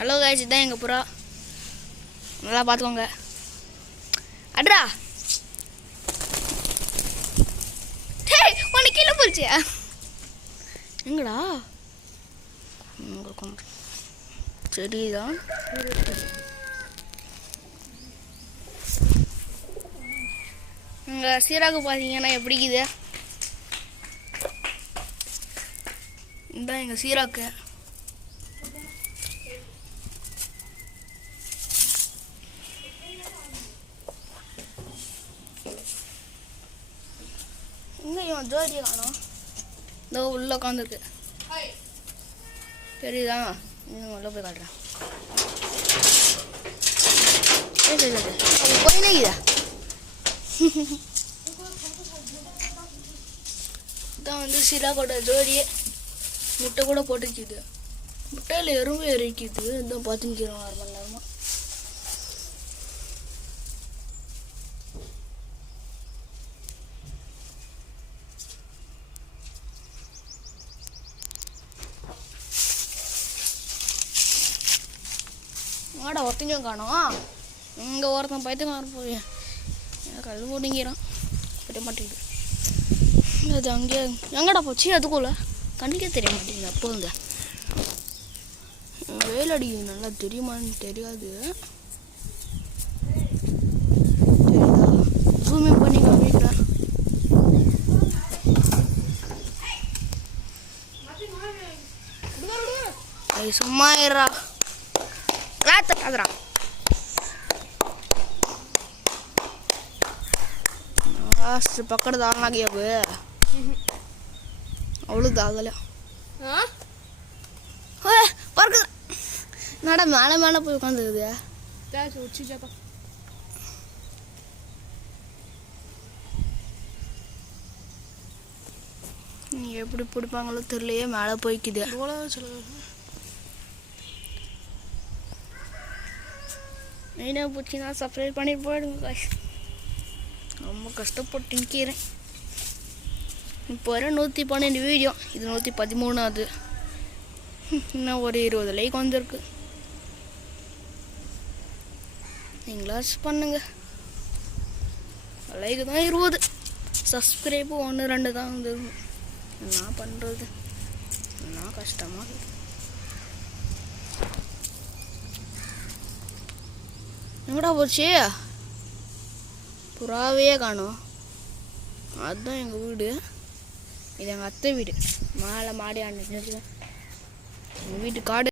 Hello guys, இதுதான் எங்கள் புறா. நல்லா பார்த்துக்கோங்க. அட்ரா உனக்கு கீழே போச்சியா? எங்கடா சரிதான். எங்கள் சீராக்கு பார்த்தீங்கன்னா எப்படிக்குது? இதுதான் எங்கள் சீராக்கு. இங்கே இவன் ஜோதியை காணோம். இந்த உள்ள உட்காந்துருக்கு. தெரியுதா? இன்னும் உள்ள போய் காட்டுறேன். போயினேக்குதா? இதான் வந்து சீராக்கோட ஜோதியே. முட்டை கூட போட்டுக்குது. முட்டையில் எறும்பு எரிக்குது. இதான் பார்த்துக்கிறோம் 1 மணி நேரமாக. வாடா ஒருத்தங்க காணோம். இங்கே ஒருத்தன் பைத்தியக்காரன் போய் கல் போட்டிங்கிறான். தெரிய மாட்டேங்குது. அது அங்கேயே எங்கடா போச்சு? அதுக்குள்ள கண்ணுக்கே தெரிய மாட்டேங்குது. அப்போ இந்த வெயில் அடிக்குது. நல்லா தெரியுமான்னு தெரியாது. தெரியுதா? ஜூமிங் பண்ணி காமிக்கிறேன். சும்மா இருடா. పక్కడ దానికి அவளு தாகல பறக்குது. நட மேலே மேலே போய் உட்காந்துக்குது. நீ எப்படி பிடிப்பாங்களோ தெரியலையே. மேலே போய்க்குது. மெயினாக பிடிச்சின்னா சப்ஸ்கிரைப் பண்ணிட்டு போயிடுங்க. ரொம்ப கஷ்டப்பட்டு நிற்கிறேன். இப்போ வர 112 வீடியோ. இது 113ஆவது. இன்னும் ஒரு 20 லைக் வந்திருக்கு. நீங்களாச்சு பண்ணுங்க. லைக் தான் 20, சப்ஸ்கிரைபு 1 2 தான் வந்துருக்கு. என்ன பண்ணுறது? என்ன கஷ்டமாக இருக்குது. எங்கடா போச்சு? புறாவே காணோம். அதுதான் எங்கள் வீடு. இது எங்கள் அத்தை வீடு. மேலே மாடி ஆண்டு எங்கள் வீட்டு காடு.